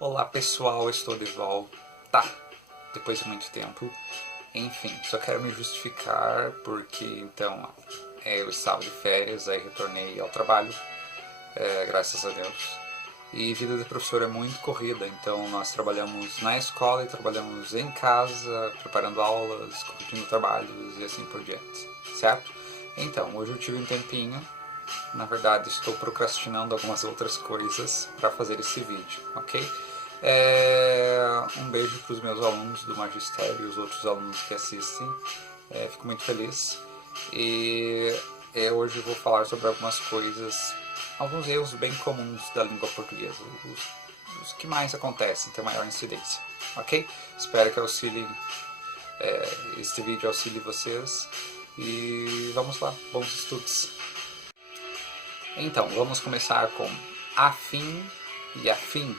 Olá pessoal, estou de volta, depois de muito tempo. Enfim, só quero me justificar porque então eu estava de férias, aí retornei ao trabalho, graças a Deus. E vida de professor é muito corrida, então nós trabalhamos na escola e trabalhamos em casa, preparando aulas, corrigindo trabalhos e assim por diante, certo? Então, hoje eu tive um tempinho, na verdade estou procrastinando algumas outras coisas para fazer esse vídeo, ok? Um beijo para os meus alunos do magistério e os outros alunos que assistem, fico muito feliz. E hoje eu vou falar sobre algumas coisas, alguns erros bem comuns da língua portuguesa, os que mais acontecem, tem maior incidência, ok? Espero que este vídeo auxilie vocês e vamos lá, bons estudos! Então, vamos começar com afim e afim,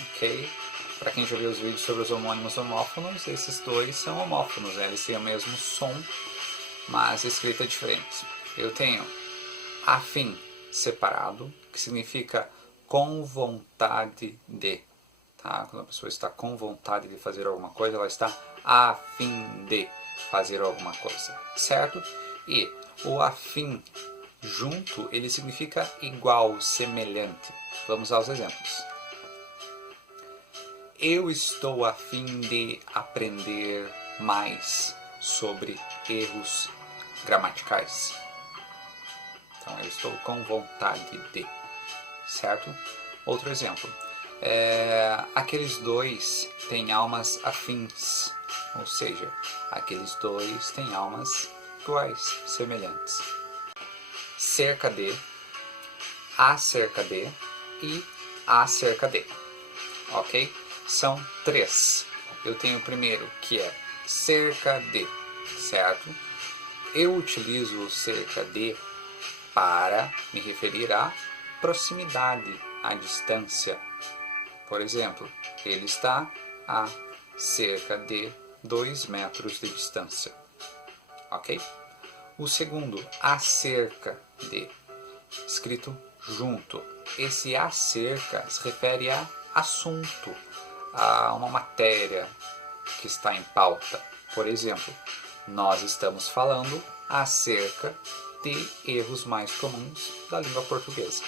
ok? Para quem já viu os vídeos sobre os homônimos homófonos, esses dois são homófonos, né? Eles têm o mesmo som, mas a escrita é diferente. Eu tenho afim separado, que significa com vontade de, tá? Quando a pessoa está com vontade de fazer alguma coisa, ela está a fim de fazer alguma coisa, certo? E o afim junto, ele significa igual, semelhante. Vamos aos exemplos. Eu estou a fim de aprender mais sobre erros gramaticais. Então, eu estou com vontade de, certo? Outro exemplo. Aqueles dois têm almas afins, ou seja, aqueles dois têm almas iguais, semelhantes. Cerca de, acerca de e acerca de, ok? São três. Eu tenho o primeiro, que é cerca de, certo? Eu utilizo o cerca de para me referir à proximidade, à distância. Por exemplo, ele está a cerca de 2 metros de distância, ok? O segundo, acerca de, escrito junto. Esse acerca se refere a assunto, a uma matéria que está em pauta. Por exemplo, nós estamos falando acerca de erros mais comuns da língua portuguesa.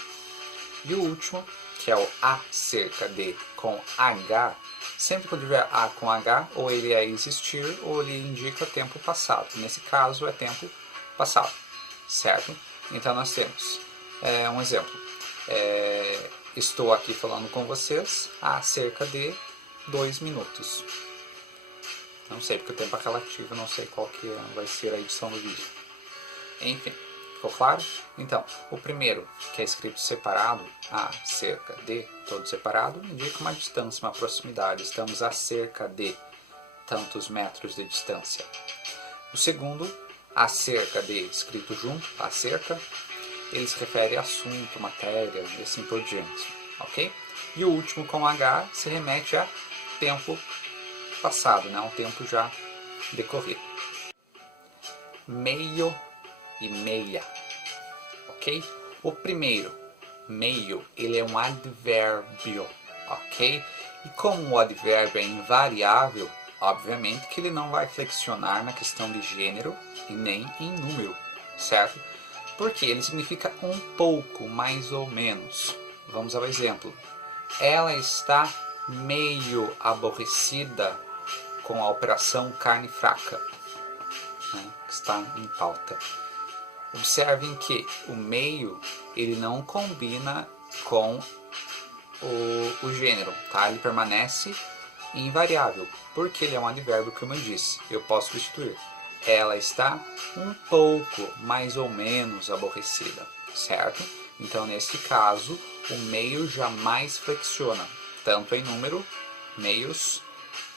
E o último, que é o acerca de com H, sempre que tiver A com H, ou ele é existir, ou ele indica tempo passado. Nesse caso, é tempo passado, certo? Então, nós temos um exemplo. Estou aqui falando com vocês há cerca de 2 minutos. Não sei, porque o tempo é relativo, não sei qual que vai ser a edição do vídeo. Enfim, ficou claro? Então, o primeiro, que é escrito separado, a cerca de, todo separado, indica uma distância, uma proximidade. Estamos a cerca de tantos metros de distância. O segundo, acerca de, escrito junto, acerca, ele se refere a assunto, matéria e assim por diante, ok? E o último, com H, se remete a tempo passado, né? Um tempo já decorrido. Meio e meia, ok? O primeiro, meio, ele é um advérbio, ok? E como o advérbio é invariável, obviamente que ele não vai flexionar na questão de gênero e nem em número, certo? Porque ele significa um pouco, mais ou menos. Vamos ao exemplo. Ela está meio aborrecida com a operação carne fraca, né, que está em pauta. Observem que o meio, ele não combina com o gênero, tá? Ele permanece invariável, porque ele é um advérbio, como eu disse. Eu posso substituir. Ela está um pouco, mais ou menos aborrecida, certo? Então, nesse caso, o meio jamais flexiona, tanto em número, meios,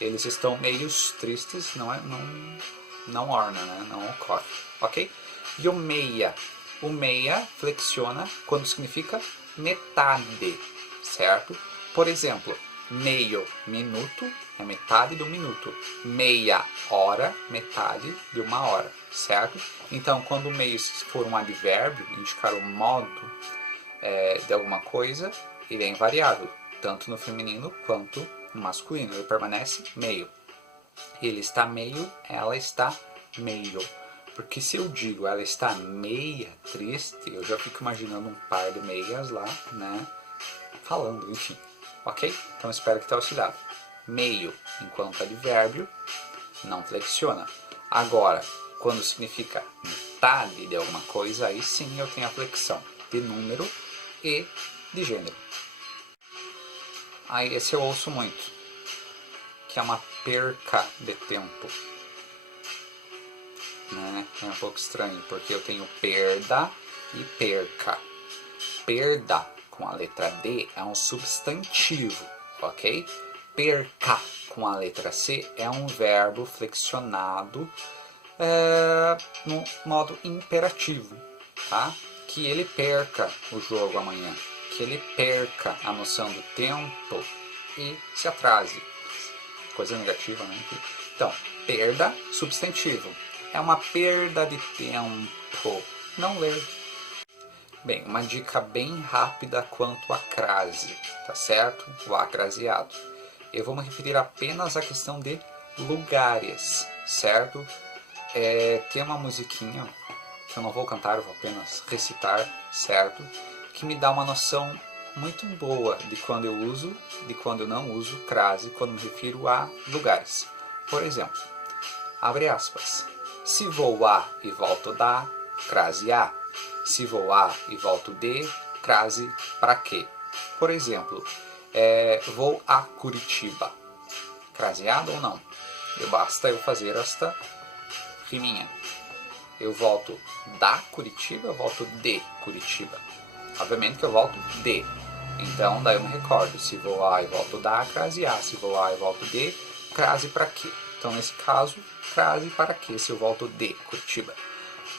eles estão meios tristes, não orna, né? Não ocorre, ok? E o meia flexiona quando significa metade, certo? Por exemplo, meio minuto é metade do minuto. Meia hora, metade de uma hora, certo? Então, quando o meio for um advérbio, indicar o modo de alguma coisa, ele é invariável. tanto no feminino quanto no masculino. Ele permanece meio. Ele está meio, ela está meio. Porque se eu digo ela está meia triste, eu já fico imaginando um par de meias lá, né? Falando, enfim. Ok? Então espero que tenha auxiliado. Meio, enquanto advérbio, não flexiona. Agora, quando significa metade de alguma coisa, aí sim eu tenho a flexão de número e de gênero. Aí esse eu ouço muito, que é uma perca de tempo. Né? É um pouco estranho, porque eu tenho perda e perca. Perda com a letra D é um substantivo, ok? Perca com a letra C é um verbo flexionado no modo imperativo, tá? Que ele perca o jogo amanhã, que ele perca a noção do tempo e se atrase. Coisa negativa, né? Então, perda, substantivo. É uma perda de tempo. Não ler. Bem, uma dica bem rápida quanto à crase, tá certo? O acraseado. Eu vou me referir apenas à questão de lugares, certo? Tem uma musiquinha, que eu não vou cantar, eu vou apenas recitar, certo? Que me dá uma noção muito boa de quando eu uso, de quando eu não uso crase, quando me refiro a lugares. Por exemplo, abre aspas. Se vou a e volto da, crase a. Se vou a e volto de, crase para quê? Por exemplo, vou a Curitiba. Craseado ou não? Basta eu fazer esta riminha. Eu volto da Curitiba, eu volto de Curitiba. Obviamente que eu volto de. Então, daí eu me recordo. Se vou a e volto da, crase a. Se vou a e volto de, crase para quê? Então, nesse caso, crase para quê? Se eu volto de Curitiba.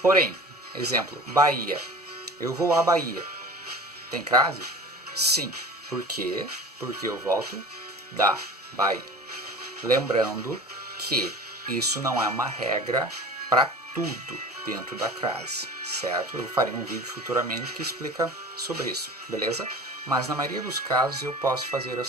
Porém, exemplo, Bahia. Eu vou à Bahia. Tem crase? Sim. Por quê? Porque eu volto da Bahia. Lembrando que isso não é uma regra para tudo dentro da crase, certo? Eu farei um vídeo futuramente que explica sobre isso, beleza? Mas na maioria dos casos eu posso fazer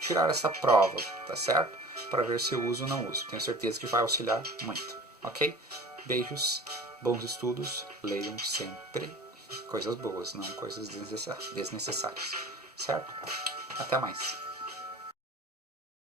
tirar essa prova, tá certo? Para ver se eu uso ou não uso. Tenho certeza que vai auxiliar muito, ok? Beijos, bons estudos, leiam sempre coisas boas, não coisas desnecessárias, certo? Até mais.